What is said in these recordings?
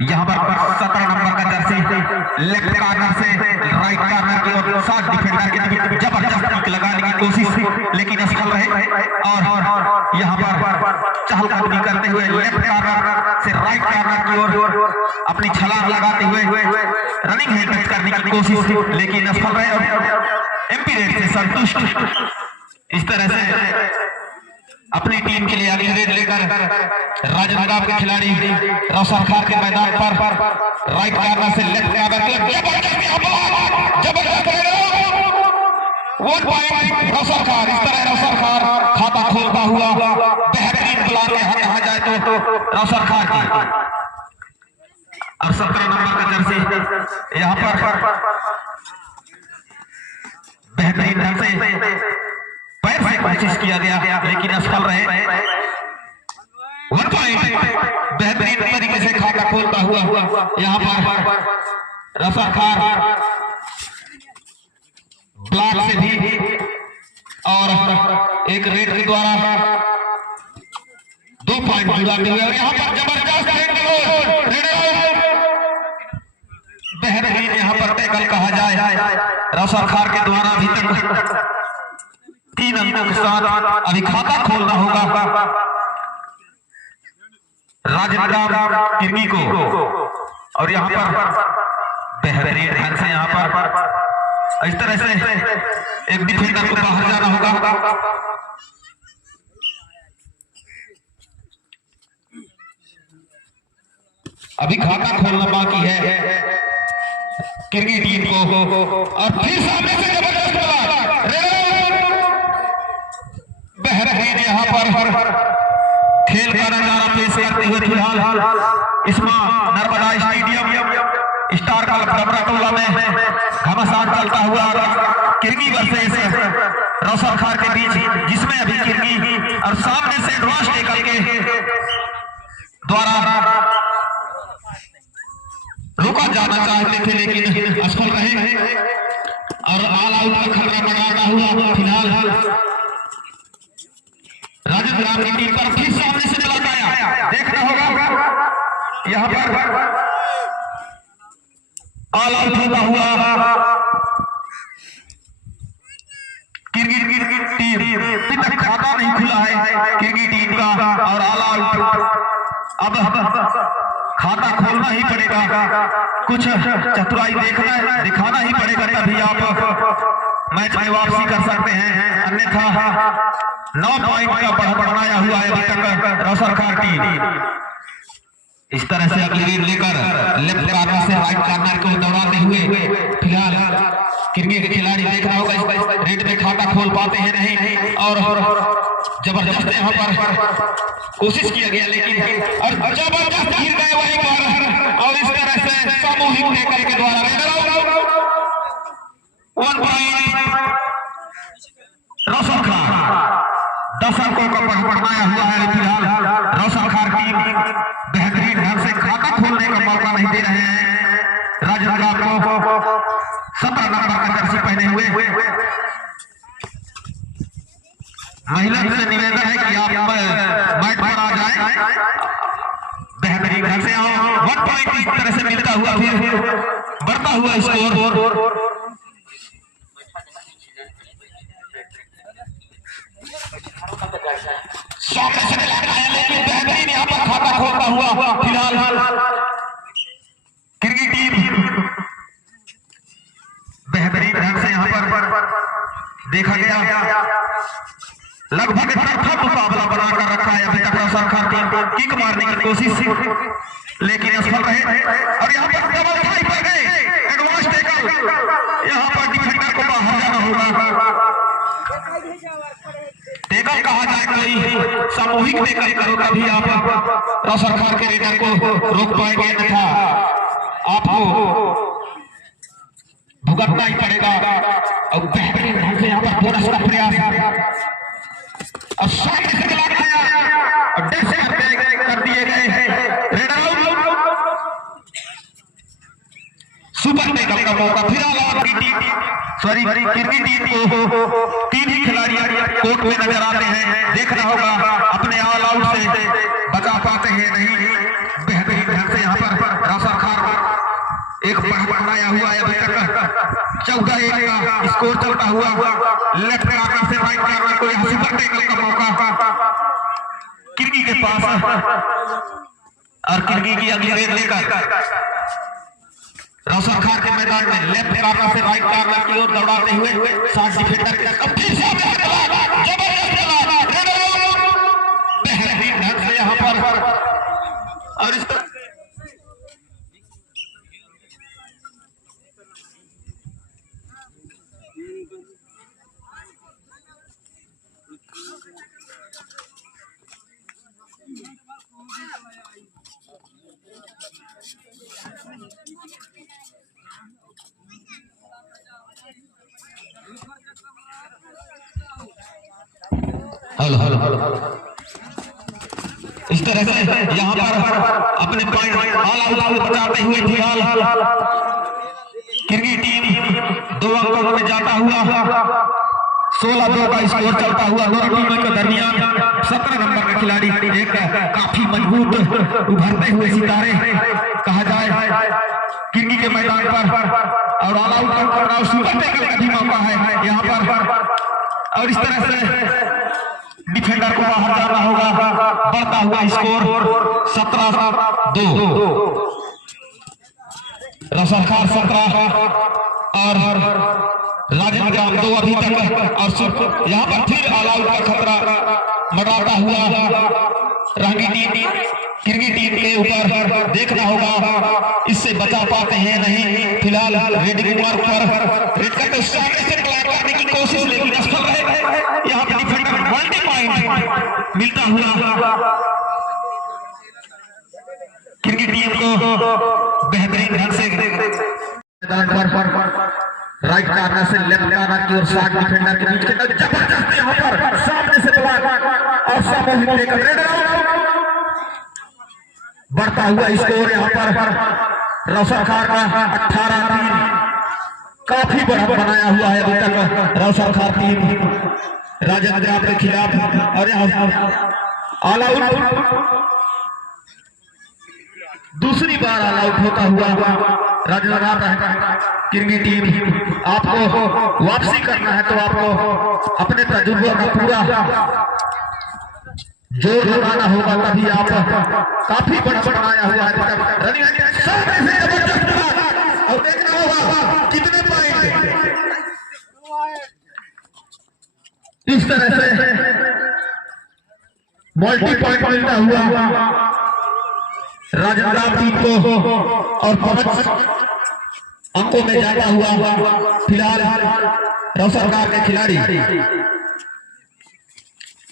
यहाँ पर 17 नंबर का जर्सी लेफ्ट कॉर्नर से राइट कॉर्नर की ओर 7 डिफेंडर के बीच जबरदस्त किक लगाने की कोशिश लेकिन असफल रहे और यहाँ पर चहलकदमी करते हुए लेफ्ट कॉर्नर से राइट कॉर्नर की ओर अपनी छलांग लगाते हुए रनिंग हेड करने की कोशिश लेकिन असफल रहे। एमपी रेड से संतुष्ट इस तरह से अपनी टीम के लिए अगली रेड लेकर राजनगर के खिलाड़ी रोशन खान के मैदान पर राइट कॉर्नर से लेफ्ट कॉर्नर जबरदस्त रोशन खान। इस तरह रोशन खान खाता खोलता हुआ बेहतरीन बुलाते हैं कहा जाए तो रोशन खान की और 17 नंबर का जर्सी यहाँ पर बेहतरीन ढंग से पैर से कोशिश किया गया लेकिन असफल रहे। 1 पॉइंट बेहतरीन तरीके से खाता खोलता हुआ यहाँ पर रोशन खान ब्लॉक से भी और एक रेड के द्वारा 2 पॉइंट जुड़ाते हुए और यहाँ पर जबरदस्त बेहतरीन यहाँ पर टैकल कहा जाए रोशन खान के द्वारा अभी तक 3 अंकों के साथ अभी खाता खोलना होगा राजनगर किर्गी को और यहाँ पर बेहतरीन ढंग से यहाँ पर इस तरह से एक डिफेंडर को बाहर जाना होगा। अभी खाता खोलना बाकी है किर्गी टीम को और फिर सामने से जबरदस्त बेहतरीन यहाँ पर खेल का नजारा पेश करते हुए फिलहाल इसमें नर्मदा स्टेडियम स्टार का टोला में घमासान चलता हुआ किर्गी वर्सेस रोशन खान के बीच जिसमें अभी किर्गी और सामने से एडवांस टेकल के द्वारा रोका जाना चाहते थे लेकिन असफल रहे और ऑल आउट का खतरा मंडराता हुआ फिलहाल राजनगर की टीम पर फिर सामने से चला आया देखना होगा यहाँ पर ऑल आउट होता हुआ किर्गी टीम अभी तक खाता नहीं खुला है किर्गी टीम का और ऑल आउट अब खाता खोलना ही पड़ेगा कुछ चतुराई दिखाना ही पड़ेगा तभी आप मैच में वापसी कर सकते हैं अन्यथा 9 पॉइंट का बढ़ाया हुआ है अभी तक रोशन खान टीम। इस तरह से अगली रेड लेकर लेफ्ट कॉर्नर से राइट कॉर्नर को दौड़ाते हुए फिलहाल किर्गी के खिलाड़ी देखना होगा इस रेड में खाता खोल पाते हैं नहीं और जबरदस्त यहाँ पर कोशिश किया गया लेकिन और जबरदस्त गिर गए वहीं पर और इस तरह से सामूहिक टैकल के द्वारा 1 पॉइंट रोशन खान 10 अंकों का बढ़ाया हुआ है फिलहाल रोशन खान टीम बेहतरीन ढंग से खाता खोलने का मौका नहीं दे रहे हैं राजनगर को 17 नंबर का जर्सी पहने हुए महिला से निवेदन है कि आप मैट पर आ जाएं बेहतरीन ढंग से 1 पॉइंट इस तरह से मिलता हुआ फिर बढ़ता हुआ स्कोर सामने से लेकिन बेहतरीन यहाँ पर खाता खोलता हुआ फिलहाल किर्गी टीम बेहतरीन ढंग से यहाँ पर देखा गया लगभग मुकाबला बनाकर रखा है अभी तक रोशन खान टीम किक मारने की कोशिश लेकिन असफल रहे और यहाँ पर डबल फाइव पर गए एडवांस टेकल यहाँ पर डिफेंडर को बाहर जाना होगा टेकल कहा जाए कोई सामूहिक टेकल करो तभी आप रोशन खान के रेडर को रोक पाएंगे अन्यथा आपको भुगतना ही पड़ेगा और बेहतरीन ढंग से यहाँ पर बोनस का प्रयास और सामने से चला गया और डेथ कर दिए गए रेडर सुपर टेकल का मौका फिलहाल किर्गी टीम को 3 ही खिलाड़ी कोर्ट में नजर आते हैं देखना होगा अपने ऑल आउट सुपर टेकल का मौका किरगी के पास और किरगी की अगली रेड लेकर रौशन खान के मैदान में लेफ्ट कॉर्नर से राइट कॉर्नर की ओर दौड़ाते हुए 60 डिफेंडर के बेहतरीन ढंग से यहाँ पर और इस इस तरह से यहाँ पर अपने पॉइंट ऑल आउट बचाते हुए फिलहाल किरगी टीम 2 अंकों में जाता हुआ 16-2 का स्कोर चलता हुआ दोनों टीमों के दरमियान 17 नंबर का खिलाड़ी एक काफी मजबूत उभरते हुए सितारे कहा जाए किरगी के मैदान पर और ऑल आउट करना सुपर टेकल का भी मौका है यहाँ पर और इस तरह से डिफेंडर को बाहर जाना होगा बढ़ता हुआ स्कोर 17-2 रौशन खान 17 और राजेंद्र ग्राम 2 अभी तक और यहाँ पर फिर ऑल आउट का खतरा मंडराता हुआ रंगी टीम किरगी टीम के ऊपर देखना होगा इससे बचा पाते हैं नहीं फिलहाल रेड मार्क पर रेड कार्ड सामने से क्लैप करने की कोशिश लेकिन असफल रहे यहाँ पर डिफेंडर मल्टी पॉइंट मिलता हुआ किरगी टीम को बेहतरीन ढंग से मैदान पर राइट कॉर्नर से लेफ्ट कॉर्नर की ओर 60 डिफेंडर के बीच के जबरदस्त यहाँ पर सामने से और सामूहिक लेकर रेड बढ़ता हुआ स्कोर यहाँ पर रौशन खान का 18-3 काफी बड़ा बनाया हुआ है अभी तक रौशन खान टीम राजेंद्र ग्राम के खिलाफ और यहाँ ऑल आउट दूसरी बार ऑल आउट होता हुआ राजेंद्र ग्राम किरगी टीम आपको वापसी करना है तो आपको अपने तजुर्बे का पूरा जोर लगाना होगा तभी आप काफी बड़ा बनाया हुआ है रनिंग और देखना होगा कितने पॉइंट इस तरह से मल्टी पॉइंट मिलता हुआ राजेंद्र टीम को और 5 अंकों में जाता हुआ फिलहाल रौशन खान के खिलाड़ी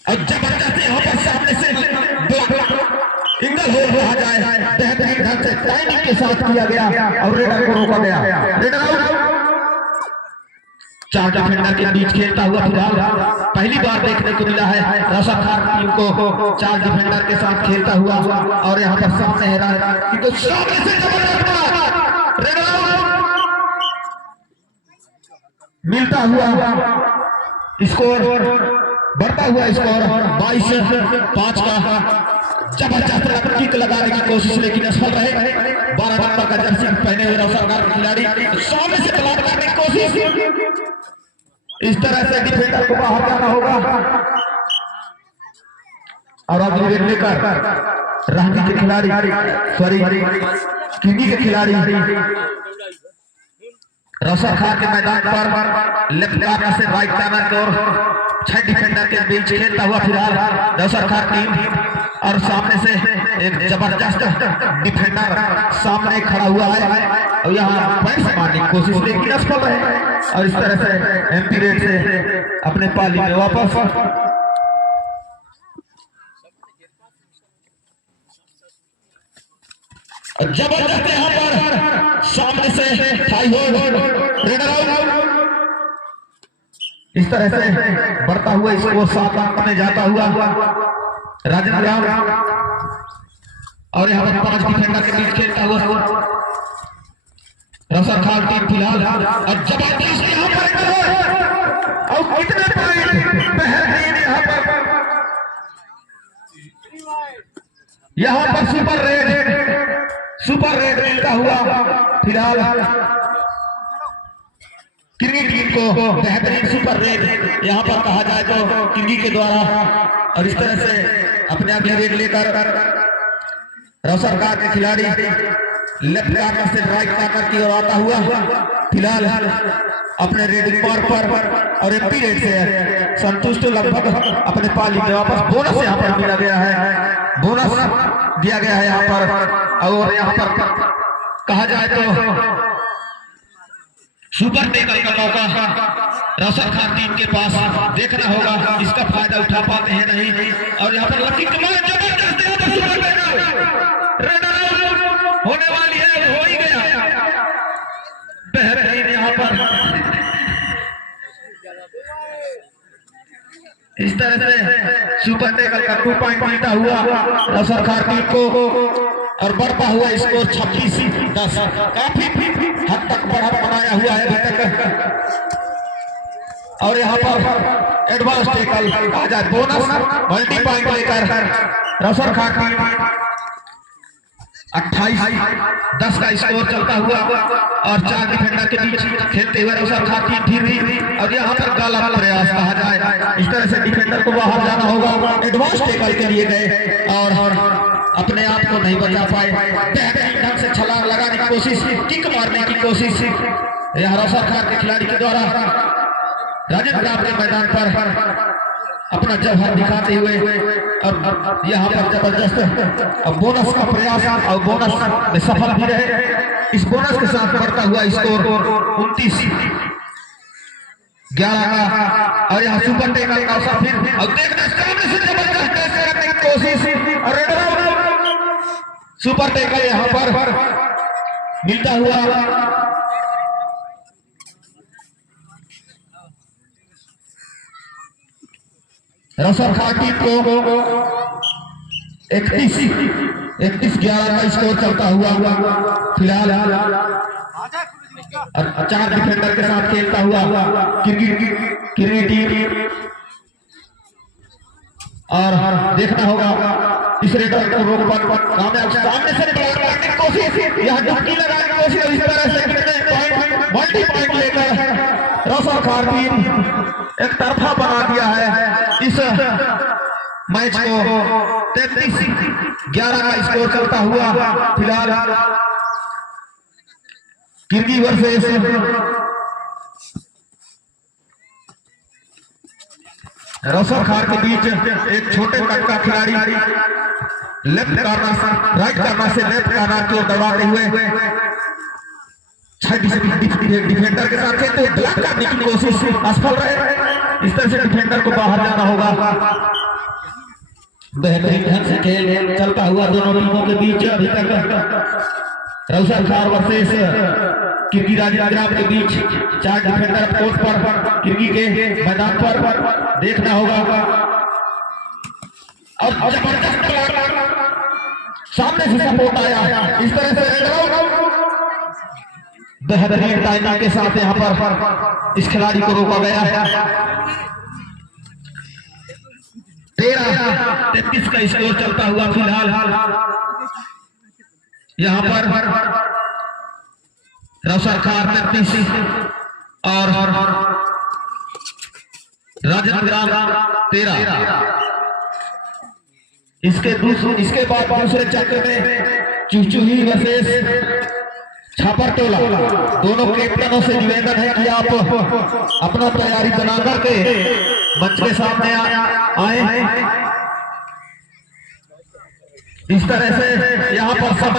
और जबरदस्त यहाँ पर सामने से इंगल हो रहा जाए बेहतरीन ढंग से टाइमिंग के साथ किया गया और रेडर को रोका गया रेडर आउट 4 डिफेंडर के बीच खेलता हुआ फिलहाल पहली बार देखने को मिला है रौशन खान टीम को 4 डिफेंडर के साथ खेलता हुआ और यहाँ पर सामने है रहा है सामने से जबरदस्त रेडर मिलता हुआ स्कोर बढ़ता हुआ स्कोर 22-5 का जबरदस्त किक लगाने की कोशिश लेकिन असफल रहे 12 नंबर का जर्सी पहने हुए रौशन खान खिलाड़ी सामने से ब्लॉक करने की कोशिश इस तरह से डिफेंडर को बाहर जाना होगा और अगली रेड लेकर रहने के खिलाड़ी सॉरी किरगी के खिलाड़ी रौशन खान के मैदान पर लेफ्ट कॉर्नर से राइट कॉर्नर की ओर 6 डिफेंडर के बीच खेलता हुआ फिलहाल रौशन खान टीम और सामने से एक जबरदस्त डिफेंडर सामने खड़ा हुआ है और यहाँ पॉइंट मारने की कोशिश लेकिन असफल है और इस तरह से एमपी रेड से अपने पाली में वापस जबरदस्त यहाँ पर सामने से हाई होल्ड रेडर आउट इस तरह से बढ़ता हुआ स्कोर 7 अंक में जाता हुआ राजेंद्र ग्राम और यहाँ पर 5 डिफेंडर के बीच खेलता हुआ रौशन खान टीम फिलहाल और जबरदस्त यहाँ पर और कितने पॉइंट बेहतरीन यहाँ पर सुपर रेड मिलता हुआ फिलहाल किर्गी टीम को बेहतरीन सुपर रेड यहाँ पर कहा जाए तो किर्गी के द्वारा, और इस तरह से अपने आप रेड लेकर रौशनकार के खिलाड़ी लेफ्ट कॉर्नर से राइट कॉर्नर की ओर आता हुआ फिलहाल अपने रेडिंग मार्क पर और एमपी रेड से संतुष्ट लगभग अपने पाली में वापस बोनस यहाँ पर मिला गया है, बोनस दिया गया है यहाँ पर। और यहाँ पर कहा जाए तो सुपर टेकल का मौका रौशनकार टीम के पास देखना होगा, इसका फायदा उठा पाते हैं नहीं। और यहाँ पर लकी कमाल जबरदस्त यहाँ पर सुपर टेकल होने वाली है, हो ही गया बेहतरीन यहाँ पर। इस तरह से सुपर टेकल का 2 पॉइंट मिलता हुआ रौशनकार टीम को और बढ़ता हुआ स्कोर 26-10 काफी हद तक बढ़त बनाया हुआ है अभी तक। और यहाँ पर एडवांस टेकल आ जाए बोनस मल्टी पॉइंट लेकर रौशनकार टीम 28-10 का स्कोर चलता हुआ और 4 डिफेंडर के बीच खेलते हुए रौशनकार टीम फिर। और यहाँ पर गलत प्रयास कहा जाए, इस तरह से डिफेंडर को बाहर जाना होगा, एडवांस टेकल के लिए गए और अपने आप को नहीं बचा पाए। बेहतरीन ढंग से छलांग लगाने की कोशिश, किक मारने की कोशिश यहाँ रौशनकार के खिलाड़ी के द्वारा राजेंद्र ग्राम के मैदान पर अपना जौहर दिखाते हुए और यहाँ पर जबरदस्त और बोनस का प्रयास और बोनस में सफल भी रहे। इस बोनस के साथ बढ़ता हुआ स्कोर 29-11 का। और यहाँ सुपर टेकल का अवसर फिर और देखना सामने से जबरदस्त करने की कोशिश और सुपर टेकल यहाँ पर मिलता हुआ। रौशनकार टीम को 31-11 का स्कोर चलता हुआ फिलहाल 4 डिफेंडर के साथ खेलता हुआ किर्गी टीम। और देखना होगा इस रेडर को रोक पर सामने से मारने की कोशिश, यहाँ डुबकी लगाने की कोशिश, इस तरह से मल्टी पॉइंट लेकर रौशनकार टीम एक तरफा बना दिया है इस मैच को। 33-11 का स्कोर चलता हुआ फिलहाल किर्गी वर्सेस रौशनकार के बीच एक छोटे कद का खिलाड़ी लेफ्ट कॉर्नर से राइट कॉर्नर से लेफ्ट कॉर्नर की ओर दबाते हुए डिफेंडर के साथ खेलते ब्लॉक करने की कोशिश असफल रहे। इस तरह से डिफेंडर को बाहर जाना होगा। बेहतरीन ढंग से खेल चलता हुआ दोनों टीमों के बीच अभी तक रौशनकार वर्सेस किर्गी राजेंद्र के बीच 4 डिफेंडर कोर्ट पर किर्गी के मैदान पर देखना होगा। और जबरदस्त सामने से सपोर्ट आया, इस तरह से बेहतरीन टाइमिंग के साथ यहाँ पर इस खिलाड़ी को रोका गया है। 13-33 का स्कोर चलता हुआ फिलहाल यहाँ पर रौशनकार 33 और राजेंद्र ग्राम 13। इसके बाद दूसरे चक्र में चुचुही वर्सेस छापर टोला, दोनों कैप्टनों से निवेदन है कि आप अपना तैयारी बना करके मंच के सामने आए। इस तरह से यहाँ पर सब